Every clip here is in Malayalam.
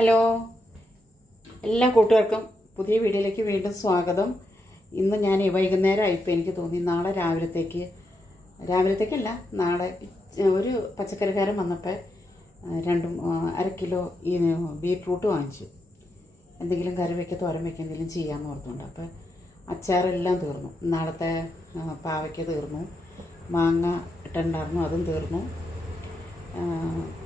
ഹലോ, എല്ലാ കൂട്ടുകാർക്കും പുതിയ വീഡിയോയിലേക്ക് വീണ്ടും സ്വാഗതം. ഇന്ന് ഞാൻ വൈകുന്നേരമായിപ്പോൾ എനിക്ക് തോന്നി നാളെ രാവിലത്തേക്കല്ല, നാളെ ഒരു പച്ചക്കറിക്കാരൻ വന്നപ്പോൾ അര കിലോ ഈ ബീട്രൂട്ട് വാങ്ങിച്ചു. എന്തെങ്കിലും കറി വയ്ക്കുക, തോരൻ വയ്ക്കുക, എന്തെങ്കിലും ചെയ്യാമെന്ന് ഓർത്തുകൊണ്ട്. അപ്പോൾ അച്ചാറെല്ലാം തീർന്നു. നാളത്തെ പാവയ്ക്ക തീർന്നു, മാങ്ങ ഇട്ടുണ്ടായിരുന്നു, അതും തീർന്നു.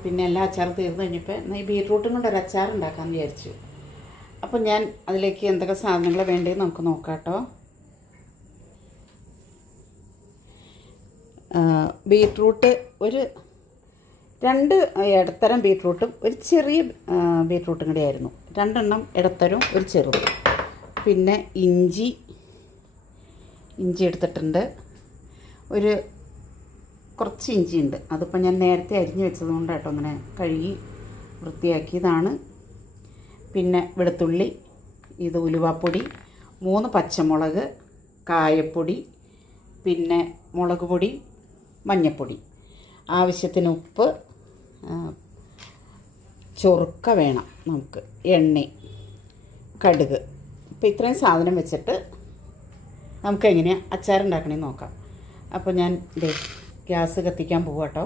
പിന്നെ എല്ലാ അച്ചാറും തീർന്നു കഴിഞ്ഞപ്പോൾ എന്നാൽ ഈ ബീട്രൂട്ടും കൊണ്ട് ഒരു അച്ചാർ ഉണ്ടാക്കാമെന്ന് വിചാരിച്ചു. അപ്പം ഞാൻ അതിലേക്ക് എന്തൊക്കെ സാധനങ്ങൾ വേണ്ടതെന്ന് നമുക്ക് നോക്കാം കേട്ടോ. ബീട്രൂട്ട് ഒരു 2 ഇടത്തരം ബീട്രൂട്ടും ഒരു ചെറിയ ബീട്രൂട്ടും കൂടി ആയിരുന്നു. 2 എണ്ണം ഇടത്തരവും ഒരു ചെറുതും. പിന്നെ ഇഞ്ചി എടുത്തിട്ടുണ്ട്. കുറച്ച് ഇഞ്ചിയുണ്ട്. അതിപ്പോൾ ഞാൻ നേരത്തെ അരിഞ്ഞ് വെച്ചതുകൊണ്ട് കേട്ടോ അങ്ങനെ കഴുകി വൃത്തിയാക്കിയതാണ്. പിന്നെ വെളുത്തുള്ളി, ഇത് ഉലുവാപ്പൊടി, 3 പച്ചമുളക്, കായപ്പൊടി, പിന്നെ മുളക് പൊടി, മഞ്ഞൾപ്പൊടി, ആവശ്യത്തിന് ഉപ്പ്, ചൊറുക്ക വേണം നമുക്ക്, എണ്ണ, കടുക്. അപ്പോൾ ഇത്രയും സാധനം വെച്ചിട്ട് നമുക്കെങ്ങനെയാണ് അച്ചാറുണ്ടാക്കണമെന്ന് നോക്കാം. അപ്പോൾ ഞാൻ ഗ്യാസ് കത്തിക്കാൻ പോവാം കേട്ടോ.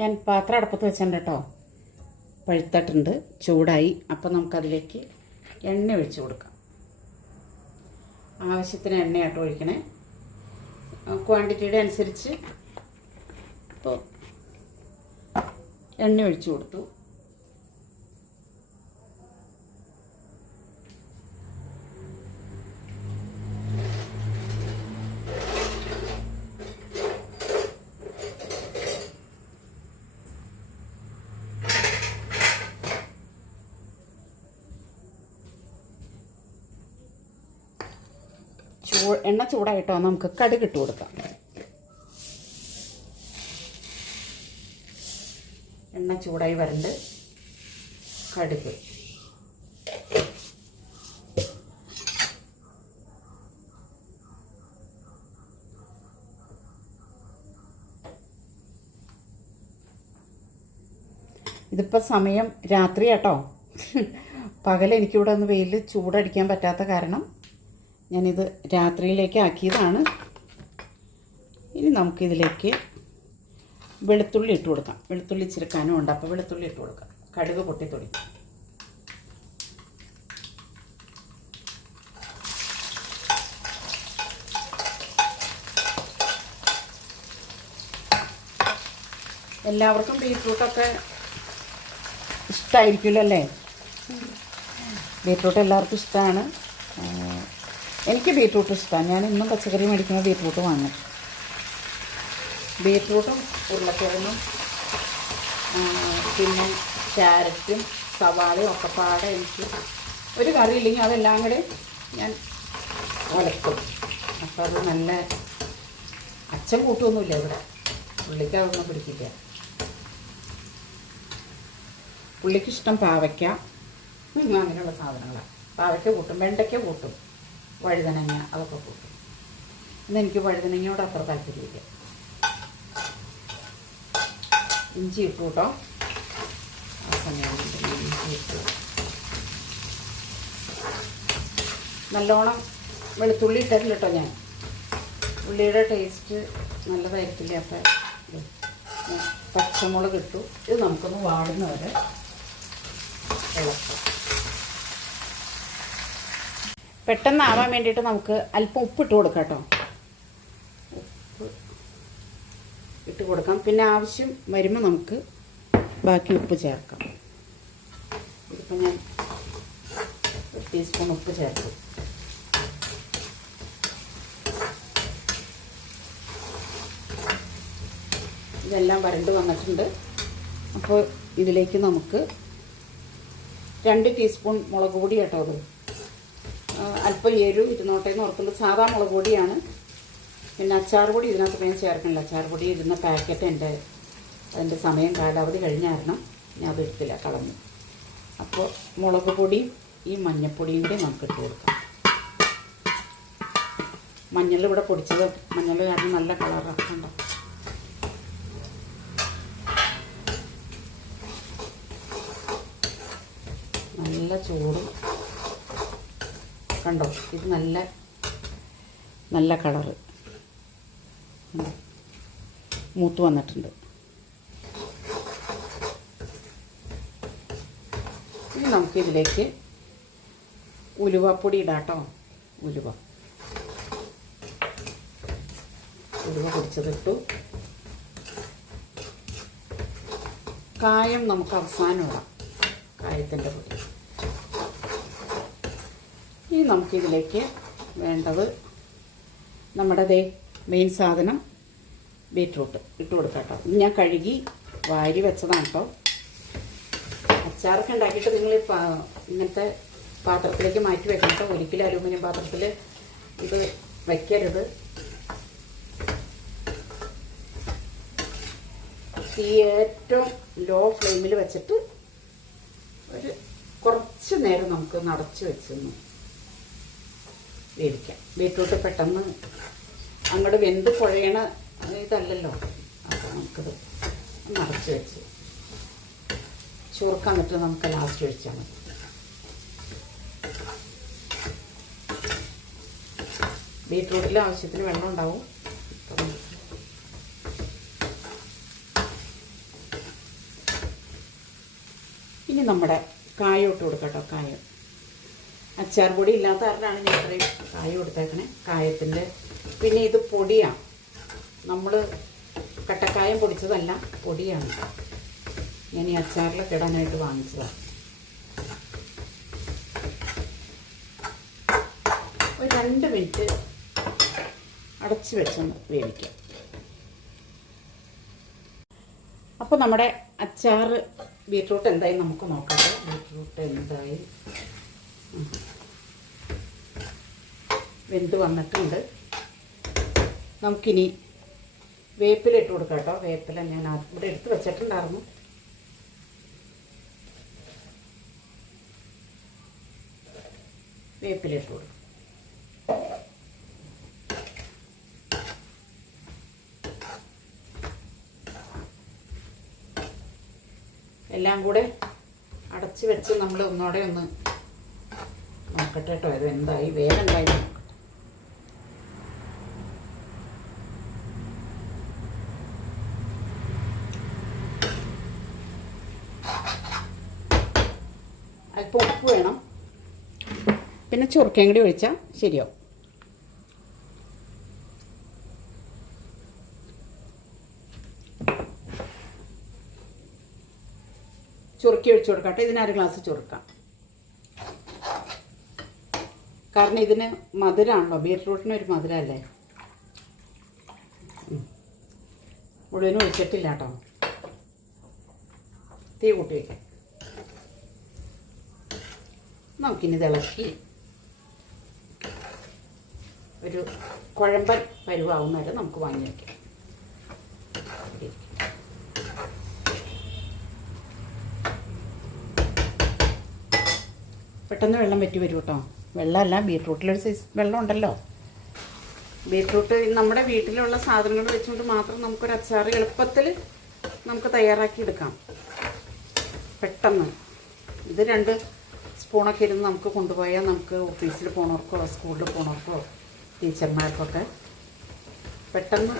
ഞാൻ പാത്രം അടുപ്പത്ത് വെച്ചിട്ടുണ്ട് കേട്ടോ. പഴുത്തിട്ടുണ്ട്, ചൂടായി. അപ്പോൾ നമുക്കതിലേക്ക് എണ്ണ ഒഴിച്ച് കൊടുക്കാം. ആവശ്യത്തിന് എണ്ണ കേട്ടോ ഒഴിക്കണേ, ക്വാണ്ടിറ്റിയുടെ അനുസരിച്ച്. അപ്പോൾ എണ്ണ ഒഴിച്ച് കൊടുത്തു. എണ്ണ ചൂടായിട്ടോ നമുക്ക് കടുക് ഇട്ട് കൊടുക്കാം. എണ്ണ ചൂടായി വരണ്ട്. കടുക്, ഇതിപ്പോൾ സമയം രാത്രി കേട്ടോ. പകൽ എനിക്കിവിടെ ഒന്ന് വെയിൽ ചൂടടിക്കാൻ പറ്റാത്ത കാരണം ഞാനിത് രാത്രിയിലേക്ക് ആക്കിയതാണ്. ഇനി നമുക്കിതിലേക്ക് വെളുത്തുള്ളി ഇട്ട് കൊടുക്കാം. വെളുത്തുള്ളി ചിരക്കാനും ഉണ്ട്, അപ്പോൾ വെളുത്തുള്ളി ഇട്ട് കൊടുക്കാം. കടുക് പൊട്ടിത്തൊടി. എല്ലാവർക്കും ബീട്രൂട്ടൊക്കെ ഇഷ്ടമായിരിക്കുമല്ലോ അല്ലേ? ബീട്രൂട്ട് എല്ലാവർക്കും ഇഷ്ടമാണ്. എനിക്ക് ബീട്രൂട്ട് ഇഷ്ടമാണ്. ഞാൻ ഇന്നും പച്ചക്കറി മേടിക്കുമ്പോൾ ബീട്രൂട്ട് വാങ്ങും. ബീട്രൂട്ടും ഉരുളക്കിഴങ്ങും പിന്നെ ക്യാരറ്റും സവാളയും ഒക്കെ പാടെ എനിക്ക് ഒരു കറി ഇല്ലെങ്കിൽ അതെല്ലാം കൂടെ ഞാൻ ഉലക്കും. അപ്പോൾ അത് നല്ല അച്ഛൻ കൂട്ടുമൊന്നുമില്ല ഇവിടെ. പുള്ളിക്ക് അതൊന്നും പിടിക്കില്ല. പുള്ളിക്ക് ഇഷ്ടം പാവയ്ക്ക അങ്ങനെയുള്ള സാധനങ്ങളാണ്. പാവയ്ക്ക കൂട്ടും, വെണ്ടയ്ക്ക കൂട്ടും, വഴുതനങ്ങ അതൊക്കെ കൂട്ടും. ഇന്നെനിക്ക് വഴുതനങ്ങയോട് അത്ര താല്പര്യമില്ല. ഇഞ്ചി ഇട്ടു കേട്ടോ. ആ സമയം ഇഞ്ചി ഇട്ടു. നല്ലോണം വെളുത്തുള്ളി ഇട്ടില്ല കേട്ടോ ഞാൻ. ഉള്ളിയുടെ ടേസ്റ്റ് നല്ലതായിരിക്കില്ല. അപ്പോൾ പച്ചമുളക് ഇട്ടു. ഇത് നമുക്കൊന്ന് വാടുന്നവരെ ഇളക്കാം. പെട്ടെന്നാവാൻ വേണ്ടിയിട്ട് നമുക്ക് അല്പം ഉപ്പിട്ട് കൊടുക്കാം കേട്ടോ. ഉപ്പ് ഇട്ട് കൊടുക്കാം. പിന്നെ ആവശ്യം വരുമ്പോൾ നമുക്ക് ബാക്കി ഉപ്പ് ചേർക്കാം. ഇതിപ്പോൾ ഞാൻ 1 ടീസ്പൂൺ ഉപ്പ് ചേർത്തു. ഇതെല്ലാം വരണ്ട് വന്നിട്ടുണ്ട്. അപ്പോൾ ഇതിലേക്ക് നമുക്ക് 2 ടീസ്പൂൺ മുളക് പൊടി കേട്ടോ. അത് അല്പം എരിവ് ഇരുന്നോട്ടേന്ന് ഓർക്കുന്നത് സാധാ മുളക് പൊടിയാണ്. പിന്നെ അച്ചാർ പൊടി ഇതിനകത്ത് ഞാൻ ചേർക്കണില്ല. അച്ചാർ പൊടി ഇരുന്ന പാക്കറ്റ് അതിൻ്റെ സമയം കാലാവധി കഴിഞ്ഞ കാരണം ഞാൻ അത് എടുത്തില്ല, കളഞ്ഞു. അപ്പോൾ മുളക് പൊടിയും ഈ മഞ്ഞൾപ്പൊടിയും കൂടി നമുക്ക് ഇട്ട് കൊടുക്കാം. മഞ്ഞൾ ഇവിടെ പൊടിച്ചത്, മഞ്ഞൾ കാരണം നല്ല കളറാക്കണ്ട. നല്ല ചൂടും കണ്ടോ, ഇത് നല്ല നല്ല കളറ് മൂത്ത് വന്നിട്ടുണ്ട്. ഇനി നമുക്കിതിലേക്ക് ഉലുവപ്പൊടി ഇടാം കേട്ടോ. ഉലുവ പൊടിച്ചതിട്ടു. കായം നമുക്ക് അവസാനം ഇടാം, കായത്തിൻ്റെ പൊടി. ഇനി നമുക്കിതിലേക്ക് വേണ്ടത് നമ്മുടെ മെയിൻ സാധനം ബീറ്റ്റൂട്ട് ഇട്ട് കൊടുക്കാം കേട്ടോ. ഇത് ഞാൻ കഴുകി വാരി വെച്ചതാണ് കേട്ടോ. അച്ചാറൊക്കെ ഉണ്ടാക്കിയിട്ട് നിങ്ങൾ ഇങ്ങനത്തെ പാത്രത്തിലേക്ക് മാറ്റി വെക്കണം കേട്ടോ. ഒരിക്കലും അലൂമിനിയം പാത്രത്തിൽ ഇത് വയ്ക്കരുത്. തീ ഏറ്റവും ലോ ഫ്ലെയിമിൽ വെച്ചിട്ട് ഒരു കുറച്ച് നേരം നമുക്ക് നടച്ച് വെച്ചൊന്ന് വേവിക്കാം. ബീറ്റ്റൂട്ട് പെട്ടെന്ന് അങ്ങോട്ട് വെന്ത് കുഴയണ ഇതല്ലല്ലോ. അപ്പോൾ നമുക്കത് നടച്ച് വെച്ച് ചൂർക്കാൻ എന്നിട്ട് നമുക്ക് ലാസ്റ്റ് ഒഴിച്ചാൽ മതി. ബീറ്റ്റൂട്ടിൽ ആവശ്യത്തിന് വെള്ളം ഉണ്ടാവും. ഇനി നമ്മുടെ കായം ഇട്ട് കൊടുക്കാം കേട്ടോ. കായം അച്ചാർ പൊടി ഇല്ലാത്ത കാരണമാണ് ഞാൻ ഇത്രയും കായം കൊടുത്തേക്കണേ. കായത്തിൻ്റെ പിന്നെ ഇത് പൊടിയാണ്, നമ്മൾ കട്ടക്കായം പൊടിച്ചതല്ല, പൊടിയാണ്. ഞാൻ ഈ അച്ചാറിലൊക്കെ ഇടാനായിട്ട് വാങ്ങിച്ചതാണ്. ഒരു 2 മിനിറ്റ് അടച്ച് വെച്ചൊന്ന് വേവിക്കാം. അപ്പോൾ നമ്മുടെ അച്ചാർ ബീറ്റ്റൂട്ട് എന്തായി നമുക്ക് നോക്കാം. ബീറ്റ്റൂട്ട് എന്തായി വെന്ത് വന്നിട്ടുണ്ട്. നമുക്കിനി വേപ്പില ഇട്ട് കൊടുക്കാം കേട്ടോ. വേപ്പില ഞാൻ ഇവിടെ എടുത്ത് വെച്ചിട്ടുണ്ടായിരുന്നു. വേപ്പില ഇട്ട് കൊടുക്കും. എല്ലാം കൂടെ അടച്ച് വെച്ച് നമ്മൾ ഒന്നോടെ ഒന്ന് നോക്കട്ടെ കേട്ടോ. ഇത് എന്തായി, വേഗം എന്തായി നോക്കട്ടെ. അല്പം ഉപ്പ് വേണം, പിന്നെ ചുരുക്കയും കൂടി ഒഴിച്ചാൽ ശരിയാവും. ചുരുക്കി ഒഴിച്ചു കൊടുക്കട്ടെ. ഇതിന് 1 ഗ്ലാസ് ചുരുക്കാം. കാരണം ഇതിന് മധുരമാണല്ലോ, ബീറ്റ്റൂട്ടിന് ഒരു മധുരമല്ലേ. മുഴുവനും ഒഴിച്ചിട്ടില്ല കേട്ടോ. തീ കൂട്ടി വയ്ക്കാം. നമുക്കിനി തിളക്കി ഒരു കുഴമ്പൻ പരുവാവുന്നവരെ നമുക്ക് വാങ്ങി വയ്ക്കാം. പെട്ടെന്ന് വെള്ളം വറ്റി വരും കേട്ടോ. വെള്ളമല്ല, ബീറ്റ്റൂട്ടിലൊരു സൈസ് വെള്ളം ഉണ്ടല്ലോ. ബീറ്റ്റൂട്ട് നമ്മുടെ വീട്ടിലുള്ള സാധനങ്ങൾ വെച്ചുകൊണ്ട് മാത്രം നമുക്കൊരു അച്ചാർ എളുപ്പത്തിൽ നമുക്ക് തയ്യാറാക്കി എടുക്കാം പെട്ടെന്ന്. ഇത് 2 സ്പൂണൊക്കെ ഇരുന്ന് നമുക്ക് കൊണ്ടുപോയാൽ നമുക്ക് ഓഫീസിൽ പോണവർക്കോ സ്കൂളിൽ പോണവർക്കോ ടീച്ചർമാർക്കൊക്കെ പെട്ടെന്ന്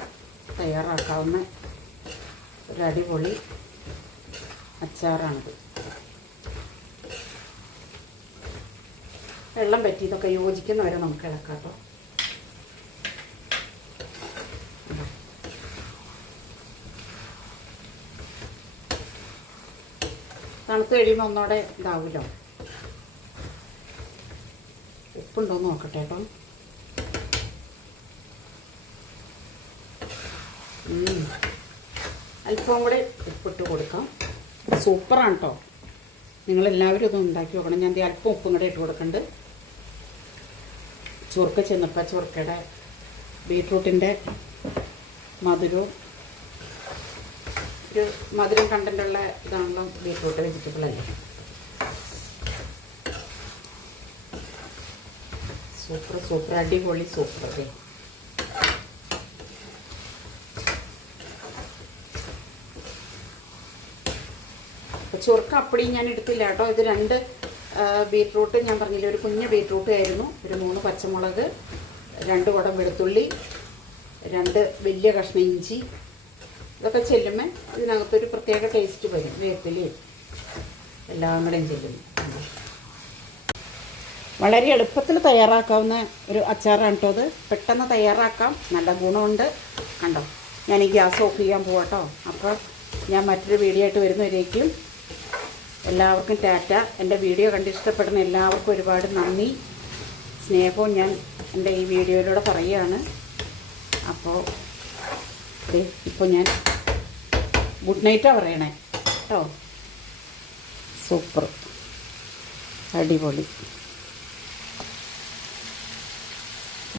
തയ്യാറാക്കാവുന്ന ഒരു അടിപൊളി അച്ചാറാണിത്. വെള്ളം പറ്റി ഇതൊക്കെ യോജിക്കുന്നവരെ നമുക്ക് ഇളക്കാം കേട്ടോ. തണുത്ത് കഴിയുമ്പോൾ ഒന്നോടെ ഇതാവുമല്ലോ. ഉപ്പുണ്ടോയെന്ന് നോക്കട്ടെ കേട്ടോ. അല്പം കൂടെ ഉപ്പിട്ട് കൊടുക്കാം. സൂപ്പറാണ് കേട്ടോ. നിങ്ങളെല്ലാവരും ഇതൊന്ന് ഉണ്ടാക്കി നോക്കണം. ഞാൻ അല്പം ഉപ്പും കൂടെ ഇട്ട് കൊടുക്കുന്നുണ്ട്. ചുരുക്ക ചെന്നപ്പോൾ ചുരുക്കയുടെ ബീറ്റ്റൂട്ടിൻ്റെ മധുരവും ഒരു മധുരം കണ്ടൻ്റുള്ള ഇതാണല്ലോ ബീറ്റ്റൂട്ട്, വെജിറ്റബിൾ അല്ലേ. സൂപ്പർ സൂപ്പർ അടിപൊളി സൂപ്പർ. അല്ലേ ചുരുക്ക അപ്പടി ഞാൻ എടുത്തില്ല കേട്ടോ. ഇത് 2 ബീറ്റ്റൂട്ട് ഞാൻ പറഞ്ഞില്ലേ, ഒരു കുഞ്ഞ് ബീറ്റ്റൂട്ട് ആയിരുന്നു. ഒരു 3 പച്ചമുളക്, 2 കുടം വെളുത്തുള്ളി, 2 വലിയ കഷ്ണം ഇഞ്ചി. ഇതൊക്കെ ചെല്ലുമ്പോൾ ഇതിനകത്തൊരു പ്രത്യേക ടേസ്റ്റ് വരും. വേപ്പിലയും എല്ലാം കൂടെ ചെല്ലും. വളരെ എളുപ്പത്തിൽ തയ്യാറാക്കാവുന്ന ഒരു അച്ചാറാണ് കേട്ടോ അത്. പെട്ടെന്ന് തയ്യാറാക്കാം, നല്ല ഗുണമുണ്ട്. കണ്ടോ, ഞാൻ ഈ ഗ്യാസ് ഓഫ് ചെയ്യാൻ പോവാട്ടോ. അപ്പോൾ ഞാൻ മറ്റൊരു വീഡിയോ ആയിട്ട് വരുന്നവരേക്കും എല്ലാവർക്കും ടാറ്റ. എൻ്റെ വീഡിയോ കണ്ട് ഇഷ്ടപ്പെടുന്ന എല്ലാവർക്കും ഒരുപാട് നന്ദി, സ്നേഹവും ഞാൻ എൻ്റെ ഈ വീഡിയോയിലൂടെ പറയുകയാണ്. അപ്പോൾ ഇപ്പോൾ ഞാൻ ഗുഡ് നൈറ്റാണ് പറയണേ കേട്ടോ. സൂപ്പർ, അടിപൊളി.